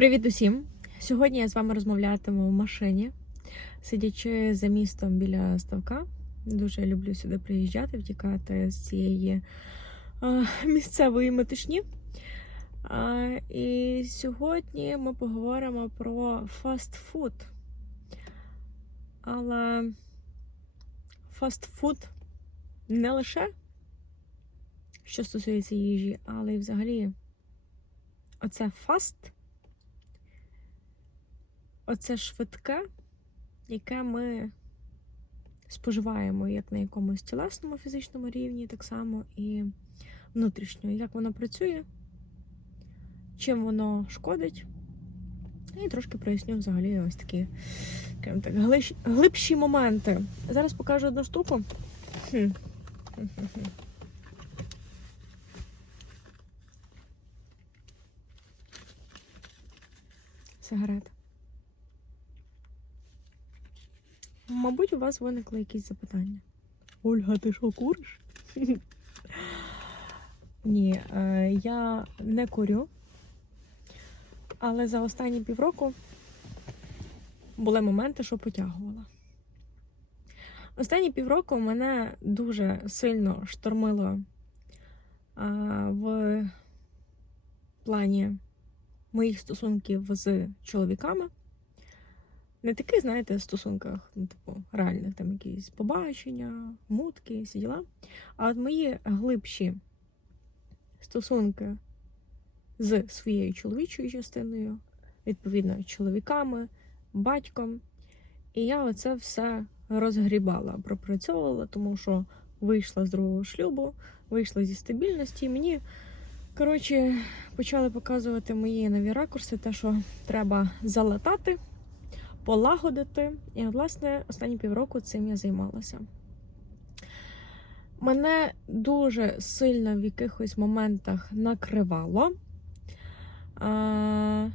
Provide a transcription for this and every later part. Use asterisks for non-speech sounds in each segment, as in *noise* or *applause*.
Привіт усім! Сьогодні я з вами розмовлятиму в машині, сидячи за містом біля ставка. Дуже люблю сюди приїжджати, втікати з цієї місцевої метушні. А, і сьогодні ми поговоримо про фастфуд. Але фастфуд не лише що стосується їжі, але й взагалі оце фаст. Оце швидке, яке ми споживаємо як на якомусь тілесному фізичному рівні, так само і внутрішньо. Як воно працює, чим воно шкодить. І трошки проясню взагалі ось такі так, глибші моменти. Зараз покажу одну штуку. Хм. Хм-хм-хм. Мабуть, у вас виникли якісь запитання. Ольга, ти що куриш? Ні, е, я не курю. Але за останні півроку були моменти, що потягувала. Останні півроку мене дуже сильно штормило а, в плані моїх стосунків з чоловіками. Не таких, знаєте, в стосунках, ну, типу, реальних там якісь побачення, мутки, всі діла. А от мої глибші стосунки з своєю чоловічою частиною, відповідно, чоловіками, батьком. І я оце все розгрібала, пропрацьовувала, тому що вийшла з другого шлюбу, вийшла зі стабільності, і мені, коротше, почали показувати мої нові ракурси, те, що треба залатати, полагодити. І, власне, останні півроку цим я займалася. Мене дуже сильно в якихось моментах накривало. А,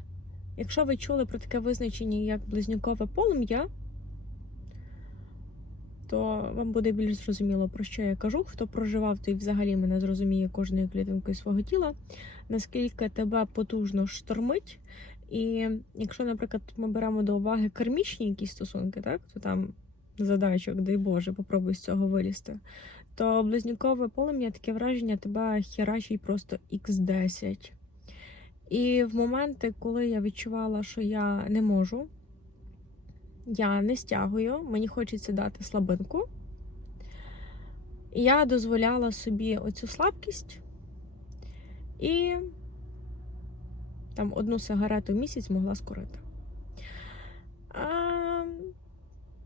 якщо ви чули про таке визначення, як близнюкове полум'я, то вам буде більш зрозуміло, про що я кажу. Хто проживав, той взагалі мене зрозуміє кожною клітинкою свого тіла, наскільки тебе потужно штормить. І якщо, наприклад, ми беремо до уваги кармічні якісь стосунки, так, то там задачок, дай Боже, попробуй з цього вилізти, то близнюкове полум'я таке враження тебе херачить просто Х10. І в моменти, коли я відчувала, що я не можу, я не стягую, мені хочеться дати слабинку. Я дозволяла собі оцю слабкість і там одну сигарету місяць могла скорити. А,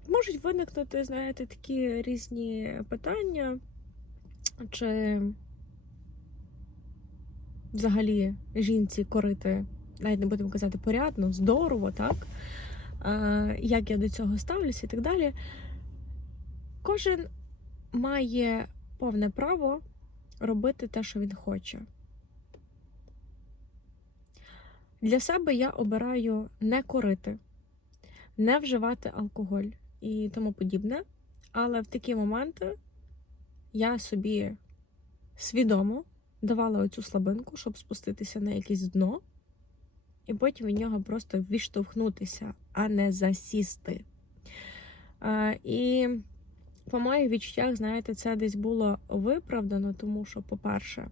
можуть виникнути, знаєте, такі різні питання, чи взагалі жінці корити, навіть не будемо казати порядно, здорово, так? А, як я до цього ставлюся і так далі. Кожен має повне право робити те, що він хоче. Для себе я обираю не корити, не вживати алкоголь і тому подібне. Але в такі моменти я собі свідомо давала оцю слабинку, щоб спуститися на якесь дно, і потім від нього просто відштовхнутися, а не засісти. І по моїх відчуттях, знаєте, це десь було виправдано, тому що, по-перше,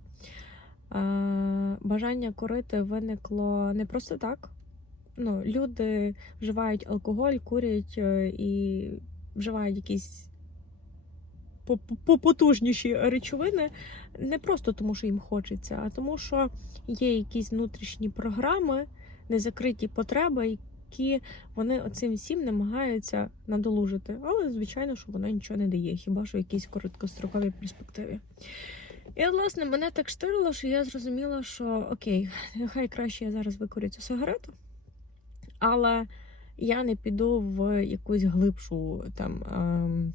бажання корити виникло не просто так. Ну, люди вживають алкоголь, курять е, і вживають якісь по- по- потужніші речовини не просто тому, що їм хочеться, а тому, що є якісь внутрішні програми, незакриті потреби, які вони оцим всім намагаються надолужити. Але, звичайно, що воно нічого не дає, хіба що в якійсь короткостроковій перспективі. І, власне, мене так штирило, що я зрозуміла, що окей, хай краще я зараз викурю цю сигарету, але я не піду в якусь глибшу там. Ем,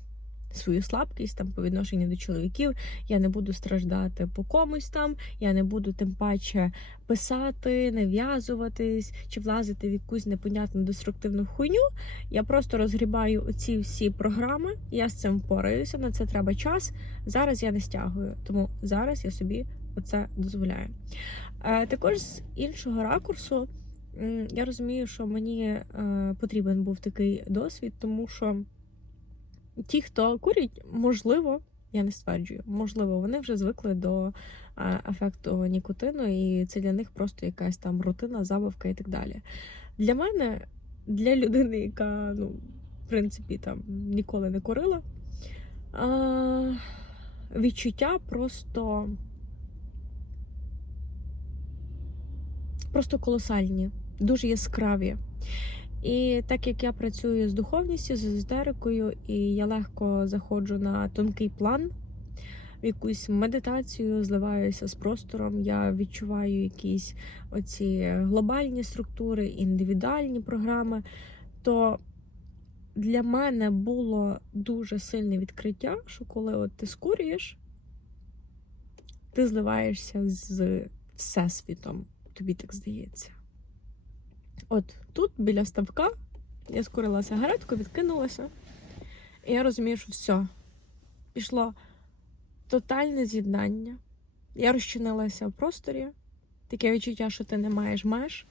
свою слабкість там по відношенню до чоловіків, я не буду страждати по комусь там, я не буду тим паче писати, нав'язуватись чи влазити в якусь непонятну деструктивну хуйню. Я просто розгрібаю оці всі програми, я з цим впораюся, на це треба час. Зараз я не стягую, тому зараз я собі оце дозволяю. Е, також з іншого ракурсу я розумію, що мені е, потрібен був такий досвід, тому що ті, хто курять, можливо, я не стверджую, можливо, вони вже звикли до ефекту нікотину, і це для них просто якась там рутина, забавка і так далі. Для мене, для людини, яка, ну, в принципі, там ніколи не курила, е, відчуття просто. Просто колосальні, дуже яскраві. І так як я працюю з духовністю, з езотерикою, і я легко заходжу на тонкий план, в якусь медитацію, зливаюся з простором, я відчуваю якісь оці глобальні структури, індивідуальні програми, то для мене було дуже сильне відкриття, що коли от ти скурюєш, ти зливаєшся з всесвітом, тобі так здається. От тут, біля ставка, я скурила сигаретку, відкинулася. І я розумію, що все. Пішло тотальне з'єднання. Я розчинилася в просторі. Таке відчуття, що ти не маєш меж,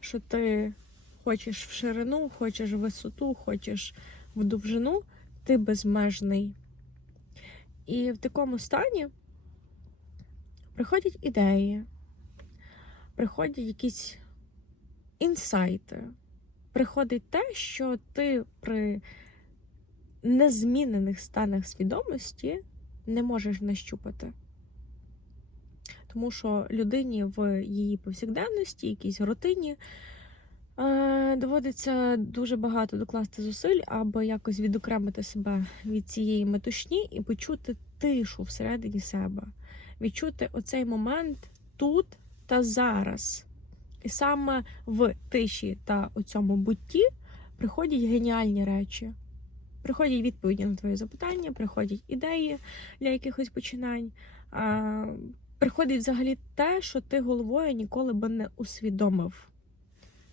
що ти хочеш в ширину, хочеш в висоту, хочеш в довжину, ти безмежний. І в такому стані приходять ідеї, приходять якісь інсайти. Приходить те, що ти при незмінених станах свідомості не можеш нащупати. Тому що людині в її повсякденності, якійсь рутині, е, доводиться дуже багато докласти зусиль, аби якось відокремити себе від цієї метушні і почути тишу всередині себе, відчути оцей момент тут та зараз. І саме в тиші та у цьому бутті приходять геніальні речі. Приходять відповіді на твої запитання, приходять ідеї для якихось починань. Приходить взагалі те, що ти головою ніколи би не усвідомив.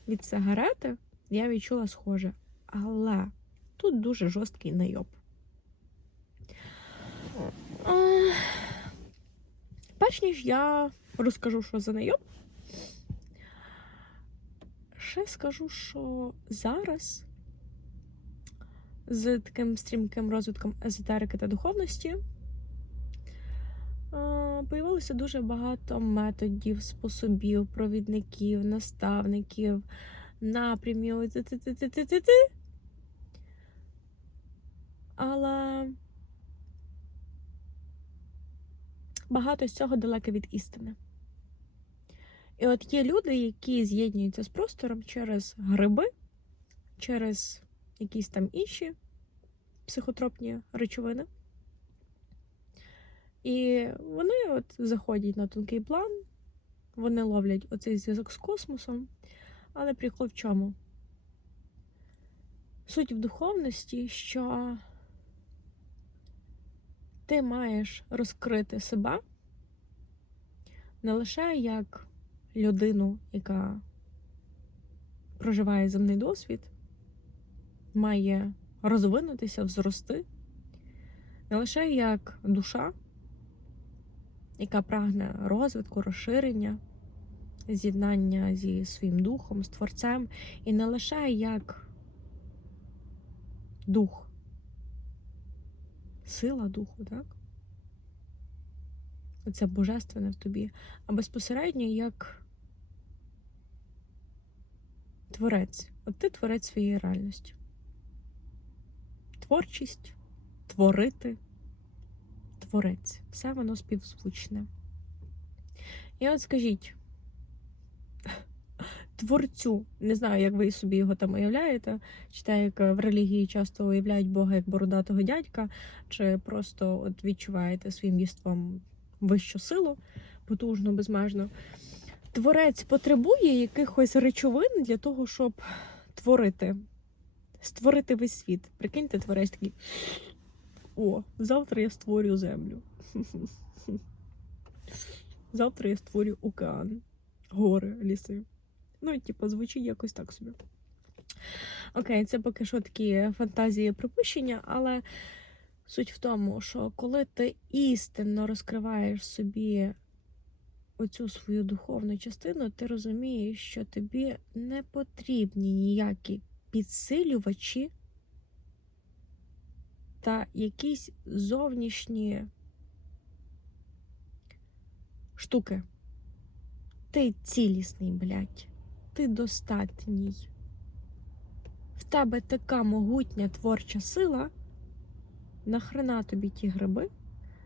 Від сигарети я відчула схоже. Але тут дуже жорсткий найоб. А, Перш ніж я розкажу, що за найоб, ще скажу, що зараз з таким стрімким розвитком езотерики та духовності появилося дуже багато методів, способів, провідників, наставників, напрямів. Але багато з цього далеке від істини. І от є люди, які з'єднуються з простором через гриби, через якісь там інші психотропні речовини. І вони от заходять на тонкий план, вони ловлять оцей зв'язок з космосом. Але прикол в чому? Суть в духовності, що ти маєш розкрити себе не лише як людину, яка проживає земний досвід, має розвинутися, взрости, не лише як душа, яка прагне розвитку, розширення, з'єднання зі своїм духом, з творцем, і не лише як дух, сила духу, так? Це божественне в тобі, а безпосередньо як творець. От ти творець своєї реальності. Творчість, творити, творець. Все воно співзвучне. І от скажіть, *laughs* творцю, не знаю, як ви собі його там уявляєте, чи те, як в релігії часто уявляють Бога як бородатого дядька, чи просто от відчуваєте своїм єством вищу силу, потужну, безмежну. Творець потребує якихось речовин для того, щоб творити, створити весь світ. Прикиньте, творець такий. О, завтра я створю землю. *laughs* Завтра я створю океан, гори, ліси. Ну, і типу, звучить якось так собі. Окей, це поки що такі фантазії припущення, але суть в тому, що коли ти істинно розкриваєш собі оцю свою духовну частину, ти розумієш, що тобі не потрібні ніякі підсилювачі та якісь зовнішні штуки. Ти цілісний, блядь. Ти достатній. В тебе така могутня творча сила. Нахрена тобі ті гриби,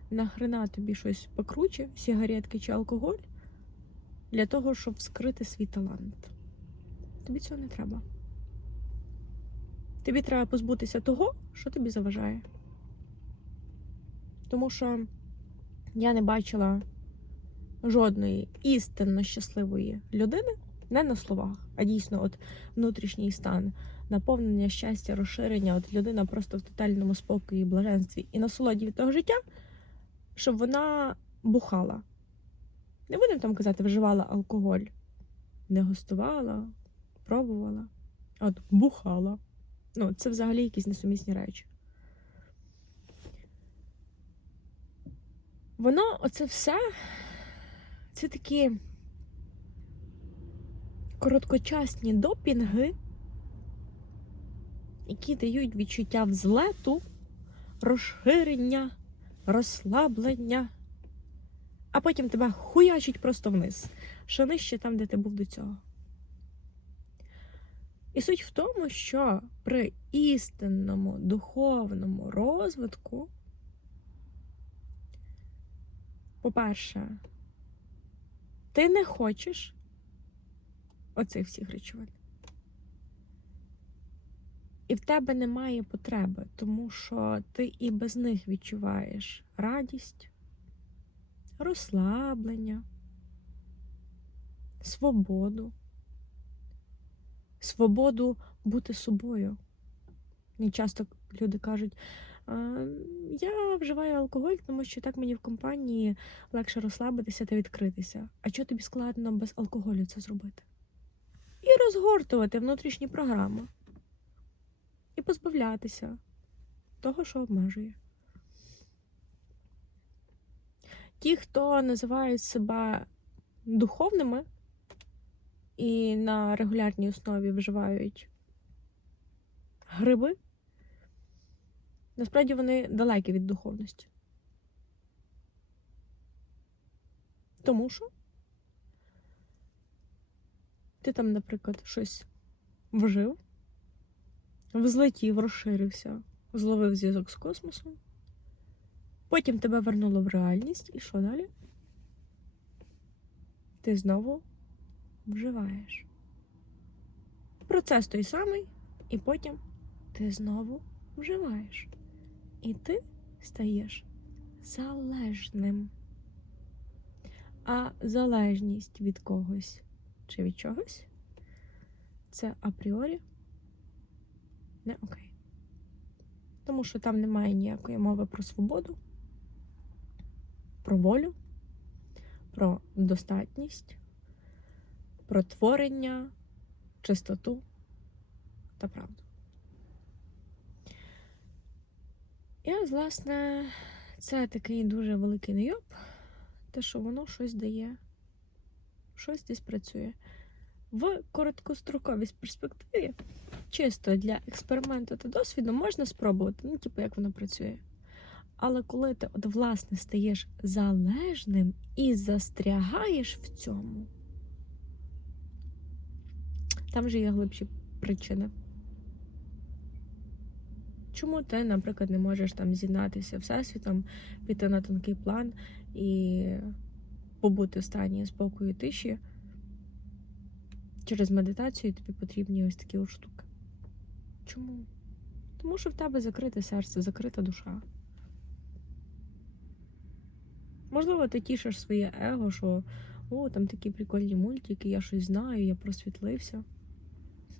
нахрена тобі щось покруче, сигаретки чи алкоголь, для того, щоб вскрити свій талант. Тобі цього не треба. Тобі треба позбутися того, що тобі заважає. Тому що я не бачила жодної істинно щасливої людини не на словах, а дійсно, от внутрішній стан, наповнення щастя, розширення, от людина просто в тотальному спокої, блаженстві і насолоді від того життя, щоб вона бухала. Не будемо там казати, вживала алкоголь. Не гостувала, пробувала, а от бухала. Ну, це взагалі якісь несумісні речі. Воно, оце все, це такі короткочасні допінги, які дають відчуття взлету, розширення, розслаблення, а потім тебе хуячить просто вниз, що нижче там, де ти був до цього. І суть в тому, що при істинному духовному розвитку, по-перше, ти не хочеш оцих всіх речовин. І в тебе немає потреби, тому що ти і без них відчуваєш радість, розслаблення, свободу, свободу бути собою. І часто люди кажуть, я вживаю алкоголь, тому що так мені в компанії легше розслабитися та відкритися. А чого тобі складно без алкоголю це зробити? І розгортувати внутрішні програми. І позбавлятися того, що обмежує. Ті, хто називають себе духовними і на регулярній основі вживають гриби, насправді вони далекі від духовності. Тому що ти там, наприклад, щось вжив, взлетів, розширився, зловив зв'язок з космосом, потім тебе вернуло в реальність, і що далі? Ти знову вживаєш. Процес той самий, і потім ти знову вживаєш. І ти стаєш залежним. А залежність від когось чи від чогось це апріорі не окей. Тому що там немає ніякої мови про свободу, про волю, про достатність, про творення, чистоту та правду. І, власне, це такий дуже великий найоб, те, що воно щось дає, щось десь працює. В короткостроковій перспективі, чисто для експерименту та досвіду, можна спробувати, ну, типу, як воно працює. Але коли ти, от, власне, стаєш залежним і застрягаєш в цьому, там вже є глибші причини. Чому ти, наприклад, не можеш там з'єднатися всесвітом, піти на тонкий план і побути в стані спокою тиші? Через медитацію тобі потрібні ось такі от штуки. Чому? Тому що в тебе закрите серце, закрита душа. Можливо, ти тішиш своє его, що о, там такі прикольні мультики, я щось знаю, я просвітлився.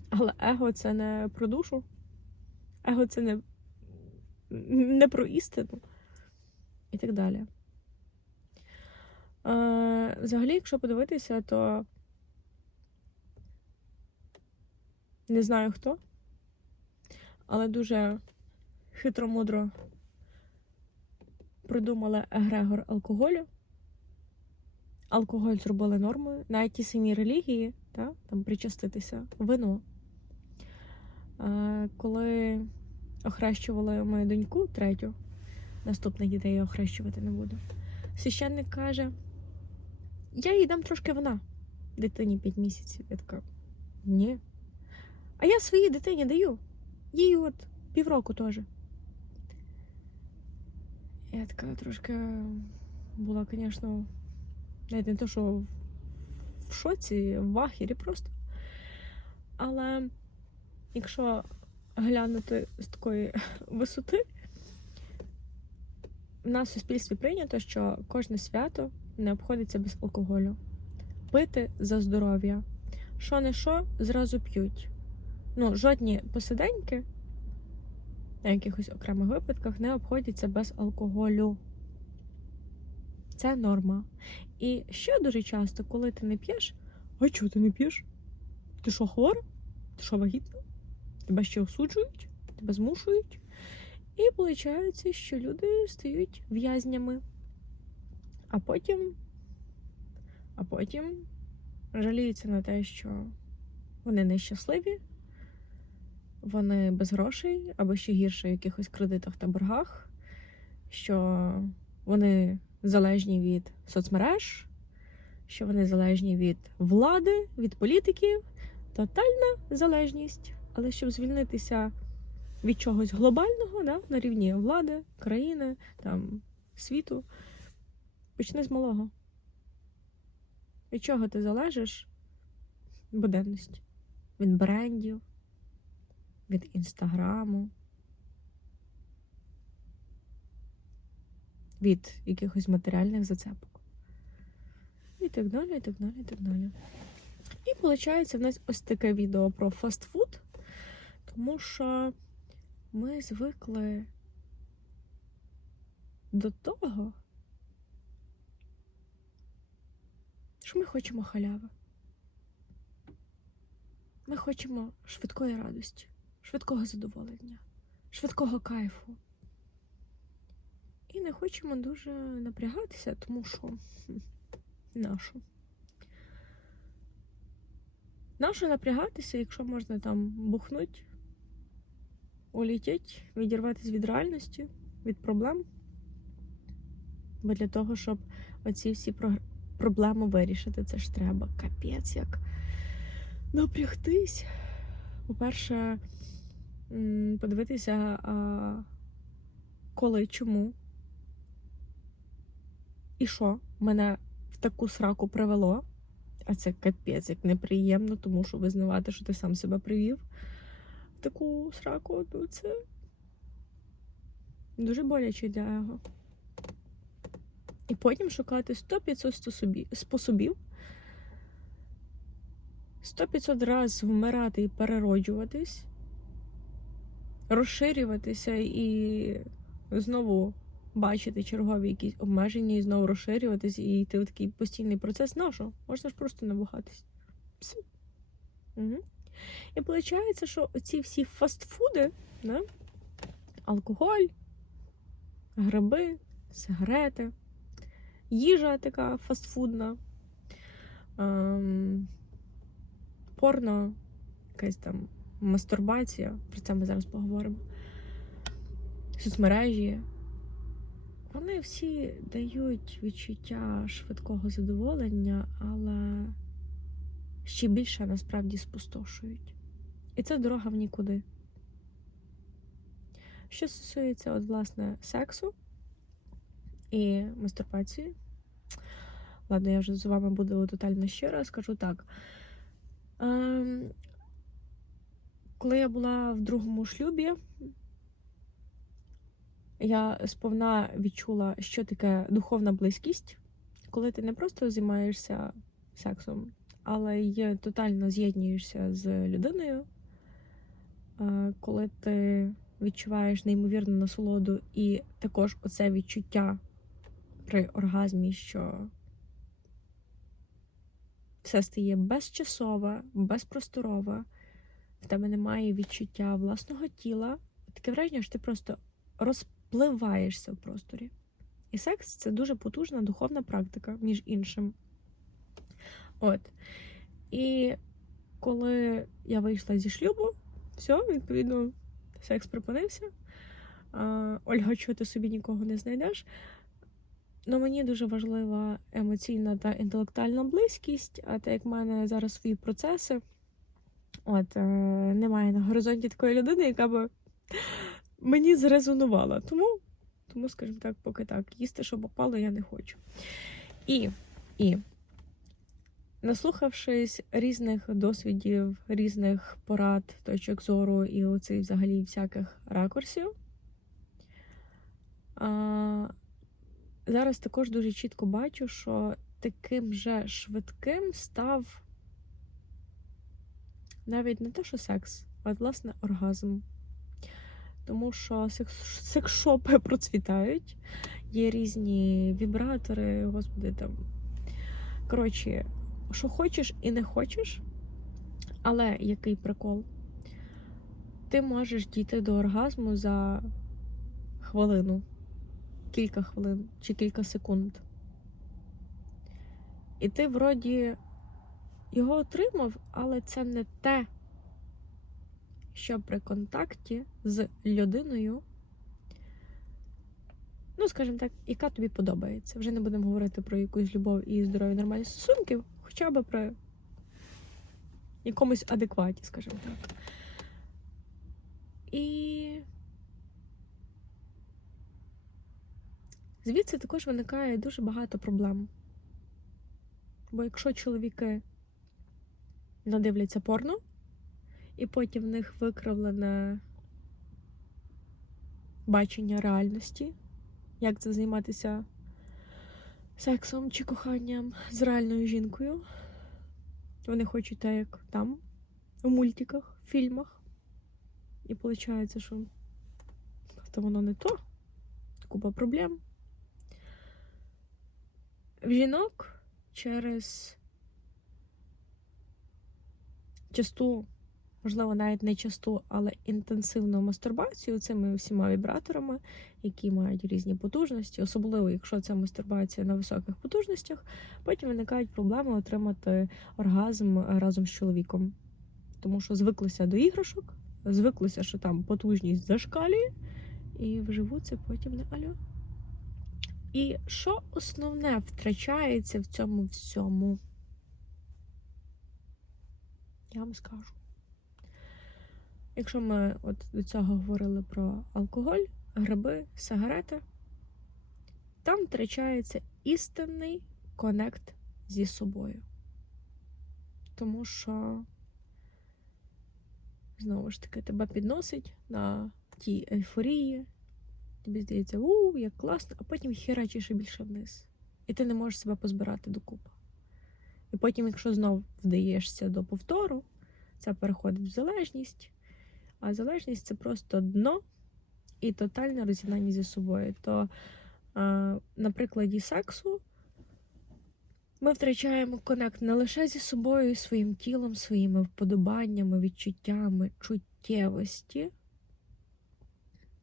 Але его це не про душу. Его це не, не про істину і так далі. Е, взагалі, якщо подивитися, то не знаю хто, але дуже хитро-мудро придумала егрегор алкоголю. алкоголь зробили нормою, навіть ті самі релігії, та, там причаститися, вино. Е, коли охрещували мою доньку третю, наступних дітей я охрещувати не буду. Священник каже: я їй дам трошки вина дитині 5 місяців. Я така, ні. А я своїй дитині даю. Їй от півроку теж. Я така трошки була, звісно, навіть не то, що в шоці, в ахірі просто. Але якщо глянути з такої *laughs* висоти, в нас в суспільстві прийнято, що кожне свято не обходиться без алкоголю. Пити за здоров'я. Що не що, зразу п'ють. Ну, жодні посиденьки на якихось окремих випадках не обходяться без алкоголю. Це норма. І ще дуже часто, коли ти не п'єш, а чого ти не п'єш? Ти що хвора? Ти що вагітна? Тебе ще осуджують, тебе змушують. І виходить, що люди стають в'язнями. А потім, а потім жаліються на те, що вони нещасливі, вони без грошей, або ще гірше в якихось кредитах та боргах, що вони залежні від соцмереж, що вони залежні від влади, від політиків, тотальна залежність. Але щоб звільнитися від чогось глобального да, на рівні влади, країни, там, світу, почни з малого. Від чого ти залежиш? Буденності. Від брендів, від інстаграму, від якихось матеріальних зацепок. І так далі, і так далі, і так далі. І виходить, в нас ось таке відео про фастфуд, тому що ми звикли до того, що ми хочемо халяви. Ми хочемо швидкої радості, швидкого задоволення, швидкого кайфу. І не хочемо дуже напрягатися, тому що нашу. Нащо напрягатися, якщо можна там бухнуть, улетіть, відірватися від реальності, від проблем. Бо для того, щоб оці всі проблеми вирішити, це ж треба капець як напрягтись. По-перше, подивитися, коли, чому. І що мене в таку сраку привело. А це капець як неприємно, тому що визнавати, що ти сам себе привів в таку сраку, ну це дуже боляче для його. І потім шукати 100-500 способів, 100-500 разів вмирати і перероджуватись, розширюватися і знову бачити чергові якісь обмеження і знову розширюватись і йти в такий постійний процес. Нащо? Можна ж просто набухатись. Угу. І виходить, що оці всі фастфуди, да? алкоголь, гриби, сигарети, їжа така фастфудна, ем, порно, якась там мастурбація, про це ми зараз поговоримо. Соцмережі. Вони всі дають відчуття швидкого задоволення, але ще більше насправді спустошують. І це дорога в нікуди. Що стосується, от, власне, сексу і мастурбації, ладно, я вже з вами буду тотально щира, скажу так. Коли я була в другому шлюбі, я сповна відчула, що таке духовна близькість, коли ти не просто займаєшся сексом, але й тотально з'єднуєшся з людиною, е, коли ти відчуваєш неймовірну насолоду, і також оце відчуття при оргазмі, що все стає безчасове, безпросторове, в тебе немає відчуття власного тіла. Таке враження, що ти просто розпливаєшся в просторі. І секс це дуже потужна духовна практика, між іншим. От. І коли я вийшла зі шлюбу, все, відповідно, секс припинився. А, Ольга, чого ти собі нікого не знайдеш? Ну, мені дуже важлива емоційна та інтелектуальна близькість, а так як в мене зараз свої процеси, от е, немає на горизонті такої людини, яка би мені зрезонувала. Тому, тому, скажімо так, поки так, їсти, що попало, я не хочу. І, і наслухавшись різних досвідів, різних порад, точок зору і оцих взагалі всяких ракурсів. А, зараз також дуже чітко бачу, що таким же швидким став навіть не те, що секс, а власне оргазм. Тому що секс, секс-шопи *laughs* процвітають, є різні вібратори, господи, там. Коротше, що хочеш і не хочеш, але який прикол? Ти можеш дійти до оргазму за хвилину, кілька хвилин чи кілька секунд. І ти вроді його отримав, але це не те, що при контакті з людиною, ну, скажімо так, яка тобі подобається. Вже не будемо говорити про якусь любов і здорові нормальні стосунки, хоча б про якомусь адекваті, скажімо так. І звідси також виникає дуже багато проблем. Бо якщо чоловіки надивляться порно, і потім в них викривлене бачення реальності, як це займатися сексом чи коханням з реальною жінкою. Вони хочуть так, як там, у мультиках, в фільмах. І виходить, що то воно не то, купа проблем. В жінок через часту, можливо, навіть не часту, але інтенсивну мастурбацію цими всіма вібраторами, які мають різні потужності, особливо якщо це мастурбація на високих потужностях, потім виникають проблеми отримати оргазм разом з чоловіком. Тому що звиклися до іграшок, звиклися, що там потужність зашкалює, і вживу це потім не алло. І що основне втрачається в цьому всьому? Я вам скажу. Якщо ми от до цього говорили про алкоголь, гриби, сигарети, там втрачається істинний конект зі собою. Тому що, знову ж таки, тебе підносить на тій ейфорії, тобі здається, у, як класно, а потім херачиш ще більше вниз. І ти не можеш себе позбирати докупи. І потім, якщо знов вдаєшся до повтору, це переходить в залежність. А залежність це просто дно і тотальне роз'єднання зі собою. То на прикладі сексу ми втрачаємо конект не лише зі собою, своїм тілом, своїми вподобаннями, відчуттями, чуттєвості,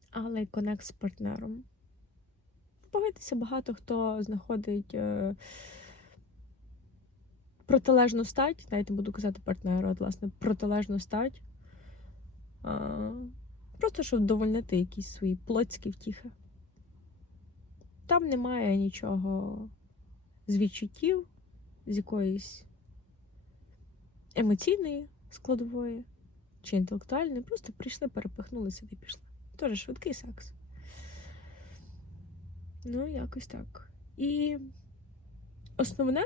але й конект з партнером. Погодьтеся, багато хто знаходить. Протилежну стать, навіть не буду казати партнеру, от, власне, протилежну стать. А, Просто щоб вдовольнити якісь свої плотські втіхи. Там немає нічого з відчуттів, з якоїсь емоційної складової чи інтелектуальної. Просто прийшли, перепихнулися і пішли. Тоже швидкий секс. Ну, якось так. І основне.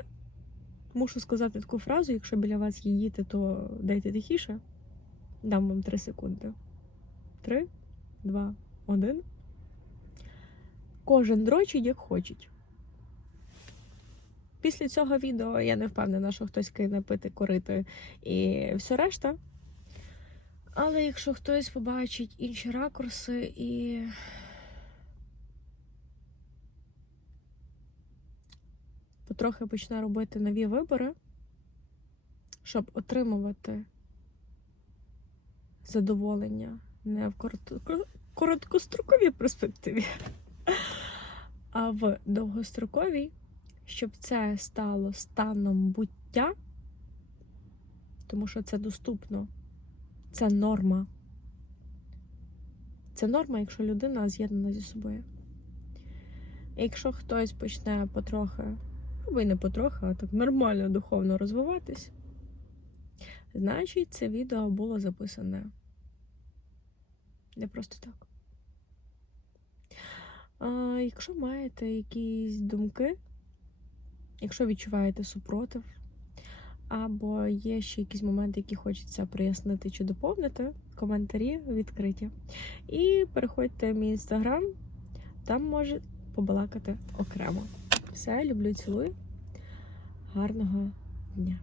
Мушу сказати таку фразу: якщо біля вас є діти, то дайте тихіше. Дам вам 3 секунди. 3, 2, 1. Кожен дрочить, як хочеть. Після цього відео я не впевнена, що хтось кине пити, корити і все решта. Але якщо хтось побачить інші ракурси і потрохи почне робити нові вибори, щоб отримувати задоволення не в короткостроковій перспективі, *laughs* а в довгостроковій, щоб це стало станом буття. тому що це доступно, це норма. Це норма, якщо людина з'єднана зі собою. Якщо хтось почне потрохи, або й не потрохи, а так нормально духовно розвиватись, значить це відео було записане не просто так. А, якщо маєте якісь думки, якщо відчуваєте супротив, або є ще якісь моменти, які хочеться прояснити чи доповнити, коментарі відкриті. І переходьте в мій інстаграм, там може побалакати окремо. Все, люблю, цілую. Гарного дня!